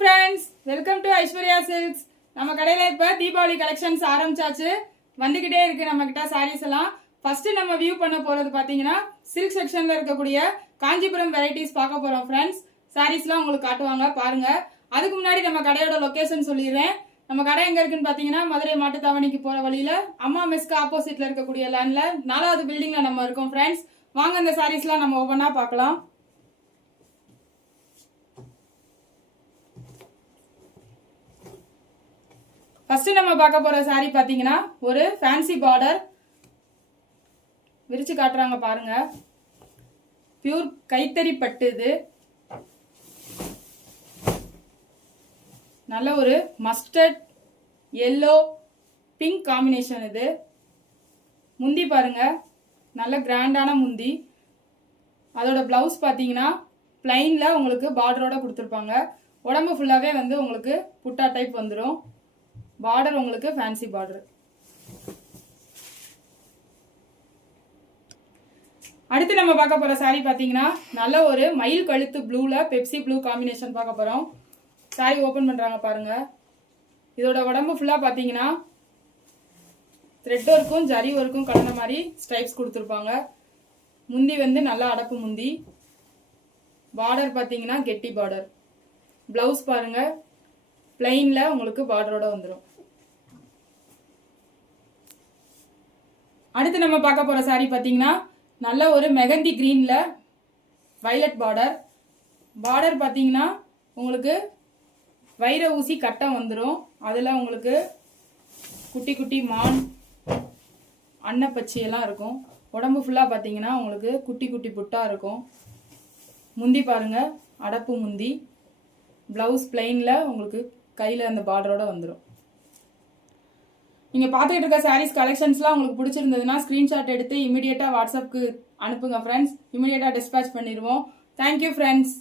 friends, welcome to Aishwarya Silks. நம்ம கடையில இப்ப தீபாவளி கலெக்ஷன்ஸ் ஆரம்பிச்சாச்சு. வந்துகிட்டே இருக்கு நம்ம கிட்ட sarees எல்லாம். ஃபர்ஸ்ட் நம்ம வியூ பண்ண போறது பாத்தீங்கன்னா silk செக்ஷன்ல இருக்கக்கூடிய காஞ்சிபுரம் வெரைட்டிஸ் பார்க்க போறோம் friends. sareesலாம் உங்களுக்கு காட்டுவாங்க பாருங்க. அதுக்கு முன்னாடி நம்ம கடையோட லொகேஷன் சொல்லிடுறேன். நம்ம கடை எங்க இருக்குன்னு பாத்தீங்கன்னா மதுரை மாட்டுத்தாவணிக்கு போற வழியில அம்மா மெஸ்க்கு ஆப்போசிட்ல இருக்கக்கூடிய லேண்ட்ல 4வது பில்டிங்ல நம்ம இருக்கோம் friends. வாங்க இந்த sareesலாம் நம்ம ஒவ்வொண்ணா பார்க்கலாம். ஃபர்ஸ்ட் நம்ம பார்க்க போற saree பாத்தீங்கன்னா ஒரு ஃபேன்சி பார்டர் விரிச்சு காட்டுறாங்க பாருங்க. பியூர் கைத்தறி பட்டு இது. நல்ல ஒரு மஸ்டர்ட் yellow பிங்க் காம்பினேஷன் இது. முந்தி பாருங்க நல்ல கிராண்டான முந்தி. அதோட பிளவுஸ் பாத்தீங்கன்னா பிளைன்ல உங்களுக்கு பார்டரோட கொடுத்துருப்பாங்க. உடம்பு ஃபுல்லாவே வந்து உங்களுக்கு புட்டா டைப் வந்துடும். பார்டர் உங்களுக்கு ஃபேன்சி பார்டர். அடுத்து நம்ம பார்க்க போற saree பாத்தீங்கன்னா நல்ல ஒரு மயில் கழுத்து ப்ளூல பெப்சி ப்ளூ காம்பினேஷன் பார்க்க போறோம். saree ஓபன் பண்றாங்க பாருங்க. இதோட உடம்பு ஃபுல்லா பாத்தீங்கன்னா த்ரெட் ஒர்க்கும் ஜரி ஒர்க்கும் கலந்த மாதிரி ஸ்ட்ரைப்ஸ் கொடுத்துருப்பாங்க. முந்தி வந்து நல்ல அடப்பு முந்தி. பார்டர் பாத்தீங்கன்னா கெட்டி பார்டர். பிளவுஸ் பாருங்க பிளைன்ல உங்களுக்கு பார்டரோட வந்துடும். அடுத்து நம்ம பார்க்க போற saree பாத்தீங்கன்னா நல்ல ஒரு மெகந்தி கிரீன்ல வயலட் பார்டர். பார்டர் பாத்தீங்கன்னா உங்களுக்கு வைர ஊசி கட்டம் வந்துடும். அதுல உங்களுக்கு குட்டி குட்டி மான் அன்னப்பச்சி எல்லாம் இருக்கும். உடம்பு ஃபுல்லா பாத்தீங்கன்னா உங்களுக்கு குட்டி குட்டி புட்டா இருக்கும். முந்தி பாருங்க அடப்பு முந்தி. பிளவுஸ் பிளைன்ல உங்களுக்கு கையில அந்த பார்டரோட வந்துடும். நீங்க பாத்துக்கிட்டு இருக்க சாரீஸ் கலெக்ஷன்ஸ்லாம் உங்களுக்கு பிடிச்சிருந்ததுன்னா ஸ்கிரீன்ஷாட் எடுத்து இமிடியேட்டா வாட்ஸ்அப்க்கு அனுப்புங்க ஃப்ரெண்ட்ஸ். இமிடியேட்டா டிஸ்பேச் பண்ணிடுவோம். Thank you friends.